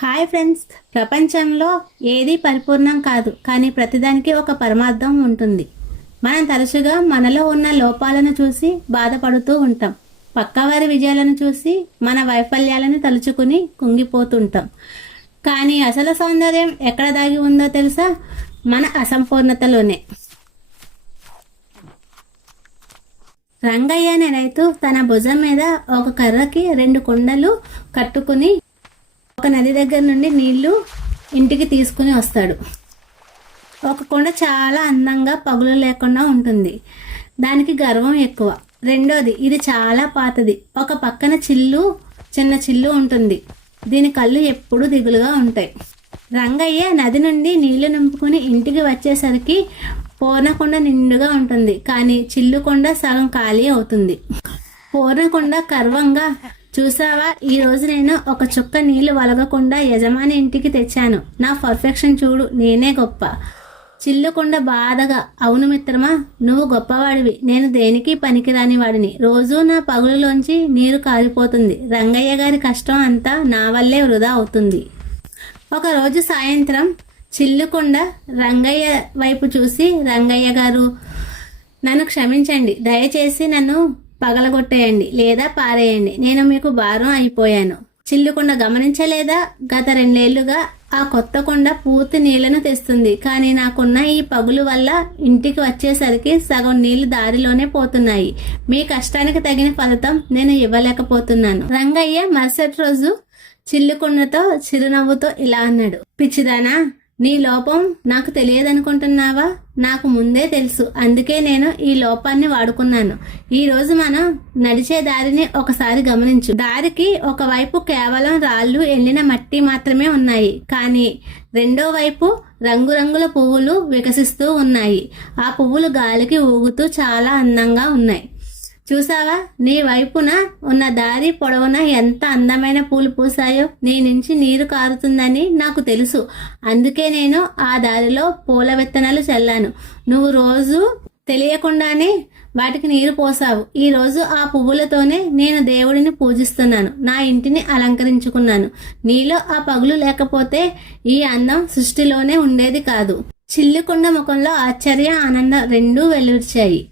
Hi friends, ప్రపంచంలో ఏది పరిపూర్ణం కాదు, కానీ ప్రతిదానికి ఒక పరమార్థం ఉంటుంది. మనం తరచుగా మనలో ఉన్న లోపాలను చూసి బాధపడుతూ ఉంటాం. పక్కవారి విజయాలను చూసి మన వైఫల్యాలను తలుచుకుని కుంగిపోతుంటాం. కానీ అసలు సౌందర్యం ఎక్కడ దాగి ఉందో తెలుసా? మన అసంపూర్ణతలోనే. రంగయ్య అనే రైతు తన భుజం మీద ఒక కర్రకి 2 కుండలు కట్టుకుని ఒక నది దగ్గర నుండి నీళ్లు ఇంటికి తీసుకుని వస్తాడు. ఒక కుండ చాలా అందంగా పగులు లేకుండా ఉంటుంది. దానికి గర్వం ఎక్కువ. రెండోది, ఇది చాలా పాతది. ఒక పక్కన చిన్న చిల్లు ఉంటుంది. దీని కళ్ళు ఎప్పుడూ దిగులుగా ఉంటాయి. రంగయ్య నది నుండి నీళ్లు నింపుకుని ఇంటికి వచ్చేసరికి పూర్ణకొండ నిండుగా ఉంటుంది, కానీ చిల్లుకొండ సగం ఖాళీ అవుతుంది. పూర్ణకొండ గర్వంగా, చూసావా, ఈ రోజు నేను ఒక చుక్క నీళ్లు వలగకుండా యజమాని ఇంటికి తెచ్చాను. నా పర్ఫెక్షన్ చూడు, నేనే గొప్ప. చిల్లుకొండ బాధగా, అవును మిత్రమా, నువ్వు గొప్పవాడివి, నేను దేనికి పనికిరాని వాడిని. రోజూ నా పగులులోంచి నీరు కారిపోతుంది. రంగయ్య గారి కష్టం అంతా నా వల్లే వృధా అవుతుంది. ఒకరోజు సాయంత్రం చిల్లుకొండ రంగయ్య వైపు చూసి, రంగయ్య గారు, నన్ను క్షమించండి, దయచేసి నన్ను పగలగొట్టేయండి లేదా పారేయండి. నేను మీకు భారం అయిపోయాను. చిల్లుకొండ గమనించలేదా? గత 2 ఏళ్లుగా ఆ కొత్త కొండ పూర్తి నీళ్లను తెస్తుంది, కానీ నాకున్న ఈ పగులు వల్ల ఇంటికి వచ్చేసరికి సగం నీళ్లు దారిలోనే పోతున్నాయి. మీ కష్టానికి తగిన ఫలితం నేను ఇవ్వలేకపోతున్నాను. రంగయ్య మరుసటి రోజు చిల్లుకొండతో చిరునవ్వుతో ఇలా అన్నాడు, పిచ్చిదానా, నీ లోపం నాకు తెలియదనుకుంటున్నావా? నాకు ముందే తెలుసు. అందుకే నేను ఈ లోపాన్ని వాడుకున్నాను. ఈ రోజు మనం నడిచే దారిని ఒకసారి గమనించు. దారికి ఒకవైపు కేవలం రాళ్ళు, ఎండిన మట్టి మాత్రమే ఉన్నాయి, కానీ రెండో వైపు రంగురంగుల పువ్వులు వికసిస్తూ ఉన్నాయి. ఆ పువ్వులు గాలికి ఊగుతూ చాలా అందంగా ఉన్నాయి. చూసావా, నీ వైపున ఉన్న దారి పొడవున ఎంత అందమైన పూలు పూసాయో. నీ నుంచి నీరు కారుతుందని నాకు తెలుసు. అందుకే నేను ఆ దారిలో పూల విత్తనాలు చల్లాను. నువ్వు రోజు తెలియకుండానే వాటికి నీరు పోసావు. ఈ రోజు ఆ పువ్వులతోనే నేను దేవుడిని పూజిస్తున్నాను, నా ఇంటిని అలంకరించుకున్నాను. నీలో ఆ పగులు లేకపోతే ఈ అందం సృష్టిలోనే ఉండేది కాదు. చిల్లుకొండ ముఖంలో ఆశ్చర్య, ఆనందం రెండూ వెలువరిచాయి.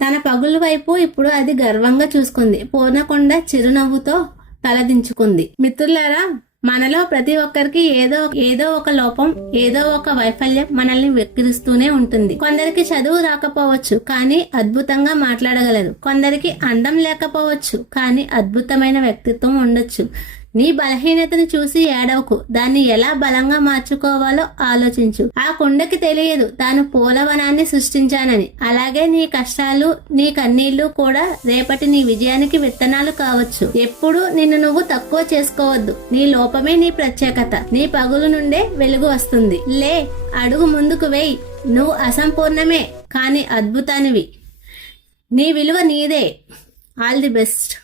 తన పగులు వైపు ఇప్పుడు అది గర్వంగా చూసుకుంది. పూర్ణకొండ చిరునవ్వుతో తలదించుకుంది. మిత్రులారా, మనలో ప్రతి ఒక్కరికి ఏదో ఒక లోపం, ఏదో ఒక వైఫల్యం మనల్ని వెక్కిరిస్తూనే ఉంటుంది. కొందరికి చదువు రాకపోవచ్చు, కానీ అద్భుతంగా మాట్లాడగలరు. కొందరికి అందం లేకపోవచ్చు, కానీ అద్భుతమైన వ్యక్తిత్వం ఉండొచ్చు. నీ బలహీనతను చూసి ఏడవకు, దాన్ని ఎలా బలంగా మార్చుకోవాలో ఆలోచించు. ఆ కొండకి తెలియదు తాను పూలవనాన్ని సృష్టించానని. అలాగే నీ కష్టాలు, నీ కన్నీళ్లు కూడా రేపటి నీ విజయానికి విత్తనాలు కావచ్చు. ఎప్పుడు నిన్ను నువ్వు తక్కువ చేసుకోవద్దు. నీ లోపమే నీ ప్రత్యేకత. నీ పగులు నుండే వెలుగు వస్తుంది. లే, అడుగు ముందుకు వేయి. నువ్వు అసంపూర్ణమే, కానీ అద్భుతానివి. నీ విలువ నీదే. All the best.